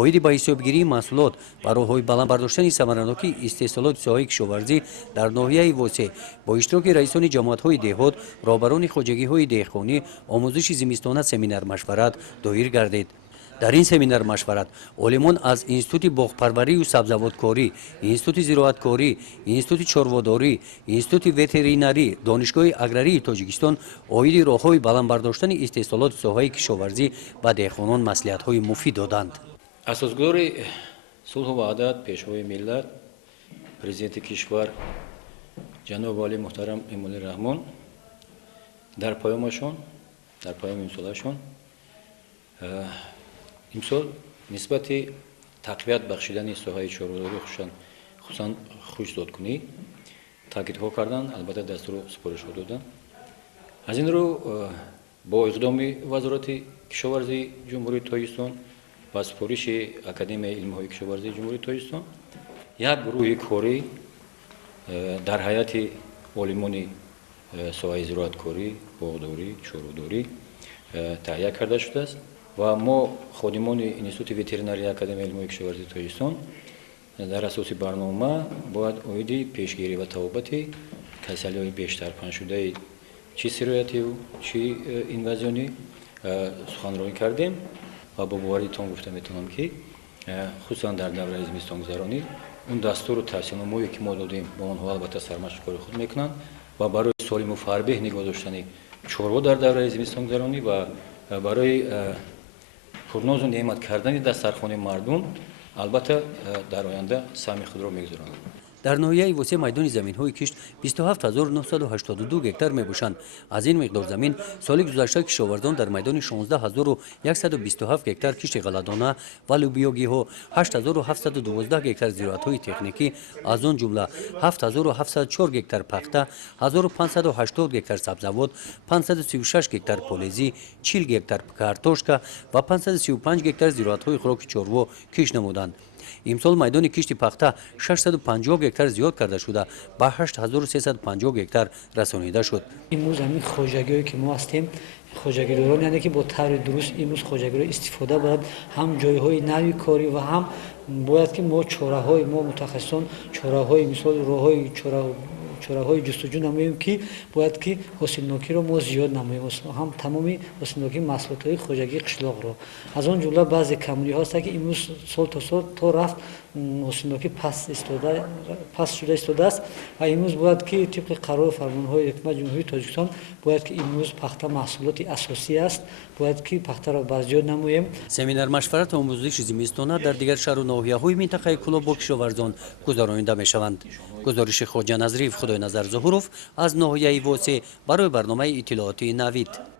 оиди ба ҳисобгирии маҳсулот ва роҳҳои баландбардоштани самараноки истеҳсолоти соҳаи кишоварзӣ дар ноҳияи восеъ бо иштироки раисони ҷамоатҳои деҳот, роҳбарони хоҷагиҳои деҳқонӣ омӯзиши зимистона семинар-машварат доир гардид. дар ин семинар-машварат олимон аз институти боғпарварию сабзавоткорӣ, институти зироаткорӣ, институти чорводорӣ, институти ветеринарӣ, донишгоҳи аграрии тоҷикистон оиди роҳҳои баландбардоштани истеҳсолоти соҳаи кишоварзӣ ба деҳқонон маслиҳатҳои муфид доданд. асосгузори сулҳу ваҳдат пешвои миллат президенти кишвар ҷаноби олии муҳтарам эмомалӣ раҳмон дар поёми имсолашон имсол нисбати тақвият бахшидани соҳаи чорвадорӣ хусусан хушзодкунӣ таъкидҳо карданд, албатта дастуру супоришҳо доданд. аз ин рӯ бо иқдоми вазорати кишоварзии ҷумҳурии тоҷикистон ва супориши академияи илмҳои кишоварзии ҷумҳурии тоҷикистон як гурӯҳи корӣ дар ҳайати олимони соҳаи зироаткорӣ, боғдорӣ, чорвадорӣ таҳия карда шудааст ва мо ходимони институти ветеринарии академияи илмҳои кишоварзии тоҷикистон дар асоси барнома бояд оиди пешгирӣ ва табобати касалиҳои бештар паҳншудаи чи сироятиву чи инвазионӣ суханронӣ кардем ва бо боваритон гуфта метавонам ки хусусан дар давраи зимистонгузаронӣ он дастуру тавсияномое ки мо додем ба онҳо албатта сармашқи кори худ мекунанд ва барои солиму фарбеҳ нигоҳ доштани чорво дар давраи зимистонгузаронӣ ва барои пурнозу неъмат кардани дастархони мардум албатта дар оянда саҳми худро мегузаронанд. дар ноҳияи восеъ майдони заминҳои кишт 27982 гектар мебошанд. аз ин миқдор замин соли гузашта кишоварзон дар майдони 16127 гектар кишти ғалладона ва лӯбиёгиҳо, 8712 гектар зироатҳои техникӣ, аз он ҷумла 7704 гектар пахта, 1580 гектар сабзавот, 536 гектар полезӣ, 40 гектар картошка ва 535 гектар зироатҳои хӯроки чорво кишт намуданд. имсол майдони кишти пахта 650 гектар зиёд карда шуда ба 8350 гектар расонида шуд. имрӯз ҳамин хоҷагиҳое ки мо ҳастем, хоҷагидорон яъне ки бо таври дуруст имрӯз хоҷагиро истифода бояд ҳам ҷойҳои нави корӣ ва ҳам бояд ки мо чораҳои мо мутахассисон чораҳои мисол роҳҳои чораҳои ҷустуҷӯ намоем ки бояд ки ҳосилнокиро мо зиёд намоем, ҳам тамоми ҳосилнокии маҳсулотҳои хоҷагии қишлоқро. аз он ҷумла баъзе камуниҳо ҳастанд ки имрӯз сол то рафт ҳосилнокӣ паст шуда истодааст ва имрӯз бояд ки тибқи қарори фармонҳои ҳукумати ҷумҳурии тоҷикистон бояд ки имрӯз пахта маҳсулоти асосӣ аст, бояд ки пахтаро барзиёд намоем. семинар-машварат омӯзиши зимистона дар дигар шаҳру ноҳияҳои минтақаи Кӯлоб бо кишоварзон гузаронида мешаванд. гузориши Хоҷа Назрив, Худойназар Зуҳуров аз ноҳияи восеъ барои барномаи иттилоотии Навид.